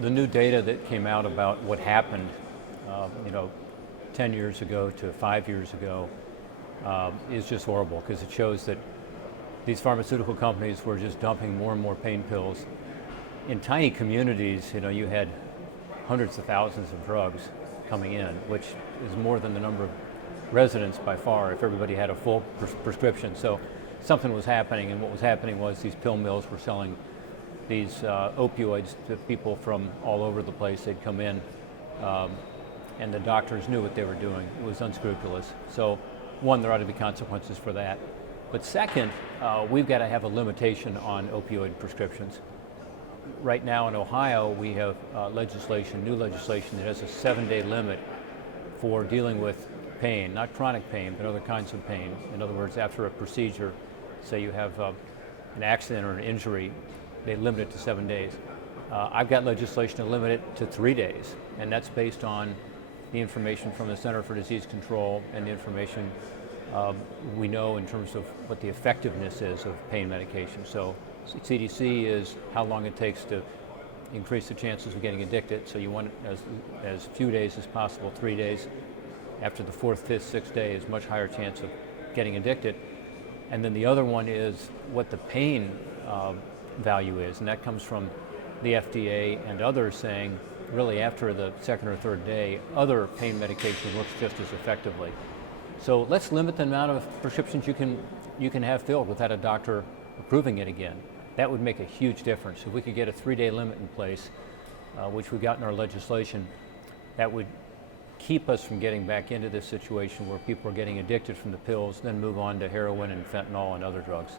The new data that came out about what happened, you know, 10 years ago to 5 years ago is just horrible, because it shows that these pharmaceutical companies were just dumping more and more pain pills. In tiny communities, you know, you had hundreds of thousands of drugs coming in, which is more than the number of residents by far if everybody had a full prescription. So something was happening, and what was happening was these pill mills were selling these opioids to people from all over the place. They'd come in, and the doctors knew what they were doing. It was unscrupulous. So one, there ought to be consequences for that. But second, we've got to have a limitation on opioid prescriptions. Right now in Ohio, we have new legislation that has a 7-day limit for dealing with pain, not chronic pain, but other kinds of pain. In other words, after a procedure, say you have an accident or an injury, they limit it to 7 days. I've got legislation to limit it to 3 days, and that's based on the information from the Center for Disease Control and the information we know in terms of what the effectiveness is of pain medication. So CDC is how long it takes to increase the chances of getting addicted. So you want it as few days as possible, 3 days. After the 4th, 5th, 6th day is much higher chance of getting addicted. And then the other one is what the pain value is, and that comes from the FDA and others saying really after the 2nd or 3rd day, other pain medication works just as effectively. So let's limit the amount of prescriptions you can have filled without a doctor approving it again. That would make a huge difference. If we could get a 3-day limit in place, which we got in our legislation, that would keep us from getting back into this situation where people are getting addicted from the pills, then move on to heroin and fentanyl and other drugs.